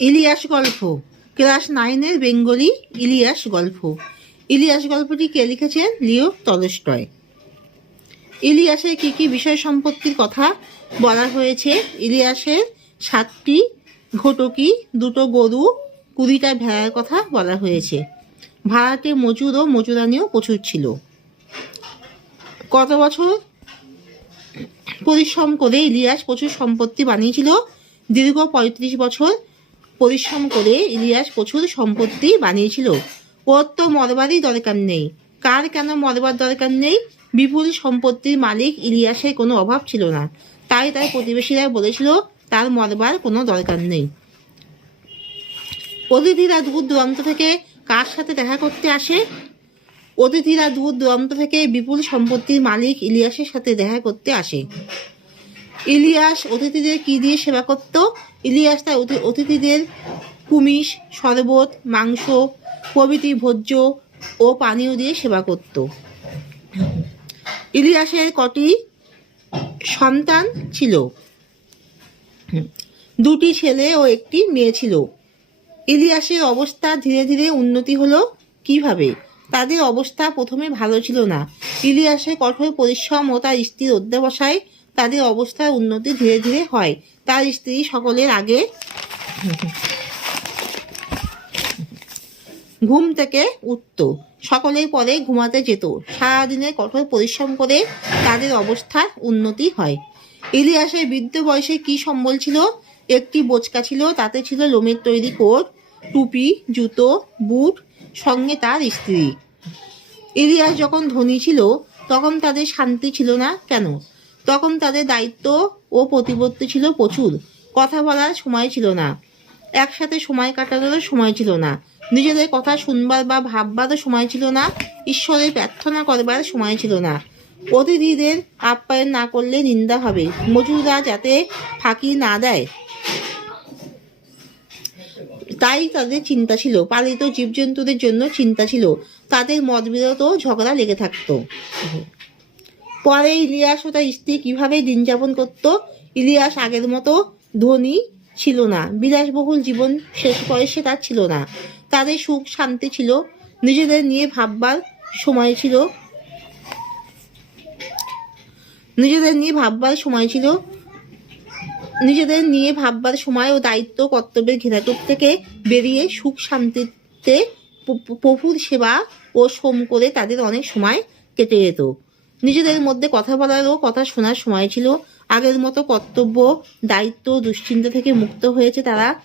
ইলিয়াস গল্প, class 9-এর Bengali Ilias গল্প। ইলিয়াস গল্পটি কে লিখেছেন? Leo Tolstoy. ইলিয়াসের কি কি বিষয় সম্পত্তির কথা বলা হয়েছে? ইলিয়াসের 7টি ঘটকি, 2টো গরু, 20টা ভেড়ার কথা বলা হয়েছে। ভাড়াটে মজুর ও মজুরানিও প্রচুর ছিল। কত বছর পরিশ্রম করে ইলিয়াস প্রচুর সম্পত্তি বানিয়েছিল? দীর্ঘ 35 বছর পরিশ্রম করে ইলিয়াস প্রচুর সম্পত্তি বানিয়েছিল। ওর তো মরবারই দরকার নেই। কার কেন মরবার দরকার নেই? বিপুল সম্পত্তির মালিক ইলিয়াসের কোনো অভাব ছিল না, তাই তার প্রতিবেশীরা বলেছিল তার মরবার কোনো দরকার নেই। অতিথিরা দূর দূরান্ত থেকে কার সাথে দেখা করতে আসে? অতিথিরা দূর দূরান্ত থেকে বিপুল সম্পত্তির মালিক ইলিয়াসের সাথে দেখা করতে আসে। ইলিয়াস অতিথিদের কি দিয়ে সেবা করত? ইলিয়াস তার অতিথিদের কুমিশ, শরবত, মাংস প্রভৃতি ভোজ্য ও পানীয় দিয়ে সেবা করত। ইলিয়াসের কটি সন্তান ছিল? 2টি ছেলে ও 1টি মেয়ে ছিল। ইলিয়াসের অবস্থা ধীরে ধীরে উন্নতি হলো কিভাবে? তাদের অবস্থা প্রথমে ভালো ছিল না। ইলিয়াসের কঠোর পরিশ্রম ও তার স্ত্রীর অধ্যবসায় তাদের অবস্থার উন্নতি ধীরে ধীরে হয়। তার স্ত্রী সকলের আগে ঘুম থেকে উঠত, সকলের পরে ঘুমাতে যেত। সারাদিনে কঠোর পরিশ্রম করে তাদের অবস্থার উন্নতি হয়। ইলিয়াসের বৃদ্ধ বয়সে কি সম্বল ছিল? 1টি বোচকা ছিল, তাতে ছিল লোমের তৈরি কোট, টুপি, জুতো, বুট, সঙ্গে তার স্ত্রী। ইলিয়াস যখন ধনী ছিল তখন তাদের শান্তি ছিল না কেন? তখন তাদের দায়িত্ব ও প্রতিপত্তি ছিল প্রচুর। কথা বলার সময় ছিল না, একসাথে সময় কাটানোরও সময় ছিল না, নিজেদের কথা শুনবার বা ভাববারও সময় ছিল না, ঈশ্বরের প্রার্থনা করবার সময় ছিল না। অতিথিদের আপ্যায়ন না করলে নিন্দা হবে, মজুররা যাতে ফাঁকি না দেয় তাই তাদের চিন্তা ছিল। পালিত জীবজন্তুদের জন্য চিন্তা ছিল, তাদের মতবিরোধ ও ঝগড়া লেগে থাকতো। পরে ইলিয়াস ও তার স্ত্রী কিভাবে দিন যাপন করত? ইলিয়াস আগের মতো ধনী ছিল না, বিলাসবহুল জীবন শেষ বয়সে তার ছিল না। তাদের সুখ শান্তি ছিল, নিজেদের নিয়ে ভাববার সময় ছিল, নিজেদের নিয়ে ভাববার সময় ও দায়িত্ব কর্তব্যের ঘেরাটোপ থেকে বেরিয়ে সুখ শান্তিতে প্রভুর সেবা ও শ্রম করে তাদের অনেক সময় কেটে যেত। নিজেদের মধ্যে কথা বলার ও কথা শোনার সময় ছিল। আগের মতো কর্তব্য, দায়িত্ব, দুশ্চিন্তা থেকে মুক্ত হয়েছে তারা।